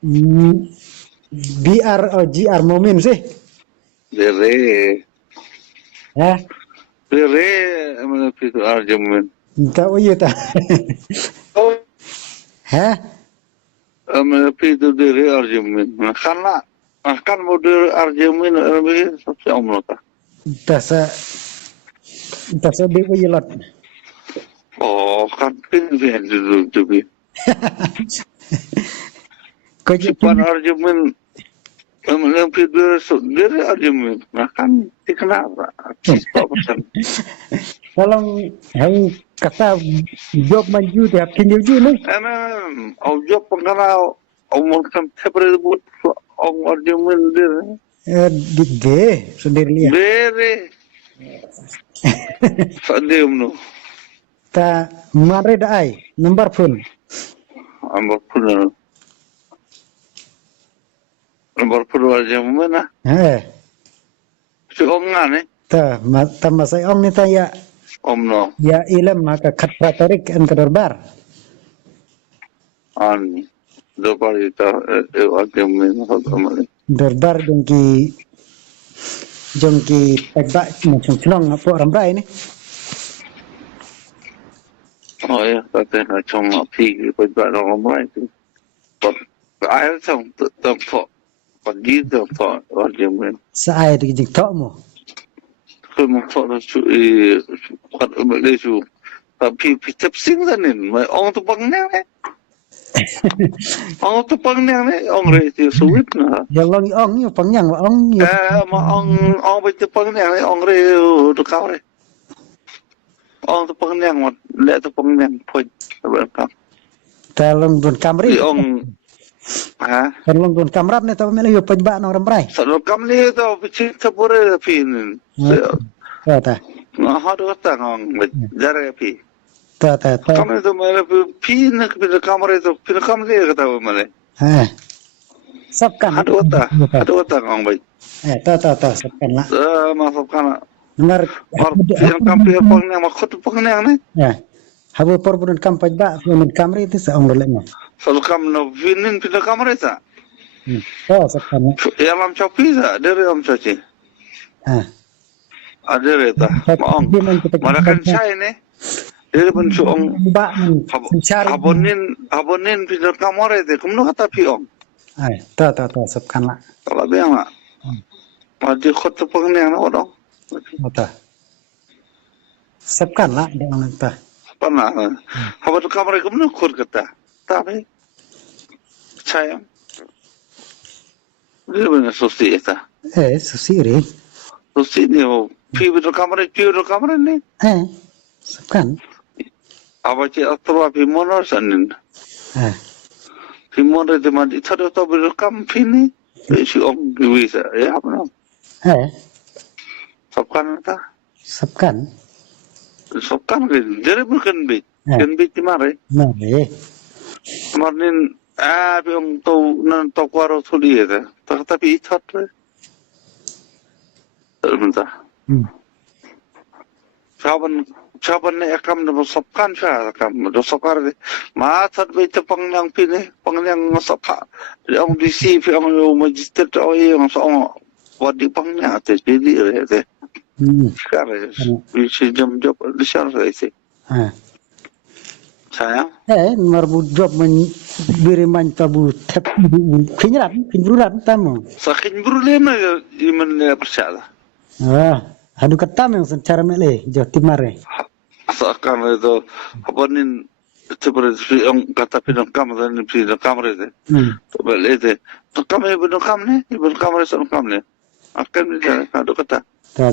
Hmm, BR oh GR Momin sih. Dere. Ya, Dere mana itu argument. tak uyu tak. Oh, Hah? mana itu dere argument. Karena kan model argument lebih sampai umur ta. Tak sa di uyu lot. Oh, kan pin dulu tuh. Ko Sipan argument yang video dere argument. Kan dikenapa? Apa pesan? tolong hang kata job maju tiap kini uju nih. Au job pengenal umur kan Februari buat argument dere. Di G sendiri ya. Dere. Sadem no. Ta mare da ai nomor phone. Ambak pun. Nomor puluh aja mana? Si Om ngane? Ta masai ong ni ta ya Om no. ya ilam maka khatra tarik an kadarbar. An. Dobar itu aja mana? Darbar jongki pegba macam celong apa ramrai ni. Oh ya, kata cong api pada orang lain tu. Air cong tak pagi tak aja mana? Sa ai di tok mo. Kalau tak tu kat Malaysia. Tapi pitap sing sanin, orang tu pangnang ni. Orang tu pangnang ni, orang reti suwit na. Ya long ong yu pangyang ong yu. Orang pitap pangnang ni, orang reti tu kau ni. Orang tu pangnang mat, lihat tu pangnang pun berkam. Ta long don kamri. Orang, long don kamrap ni ta mele yu pegba nang ramrai. Satu kam ni tu picit terpura pin. Ta. Ngah ada kata ngong, jara pi. Ta. Kam ni tu mana pin nak pin kamera tu pin kam ni kata mana. Sab kan. Ada kata ngong baik. Ta sabkan la. Maaf kan. Nomor Yang kampi pangnang makut pangnang ni. ya. Habu porbun kam pegba mun kamri itu sa ong leleng. Satu kam no pinin pin kamera tu. Oh sabkan. Ya lam chopi sa, dari lam chopi. Ada reta. Maong. Marakan saya ni. Dia pun suong. Abonin pin kamera tu. Kamu kata piong. Ta sabkan la. Kalau biang lah. Maju kota pangnang na orang. Ta. Sabkan la dong ta. Pernah. Habat kamera kamu kur kata. Tapi saya. Dia benar susi itu. Susiri. Susi ni. Piu kamera ni. Sabkan. Apa cik atau api mono sanin. Timon itu mandi thado to berkam pini. Si om bisa ya apa nam. Sabkan ta. Sabkan. Sabkan ke. Jadi bukan bit. Kan bit di mana? Mare. Kemarin piong tau nan tau kuaro suli ya. Tapi ithat le. Sebentar. Saban ni akam na sabkan siya akam do sakar de. Mathat bit pangnang pini pangnang sapha. Ang DC piong magister to yung sa wadi pangnang te jadi re. Sekarang bisa jam-jam besar saya sih. Sayang? Marbu job biri man tabu tep kinjuran tamu. Saking berulem na iman na persala. Hadu kata yang secara mele jo timare. Asakan itu hapanin seperti yang kata pinang kam dan pinang kamera itu. Balik itu. Kam ni pinang kam ni, pinang kamera sama kam ni. Akan ni ada kata. Ta.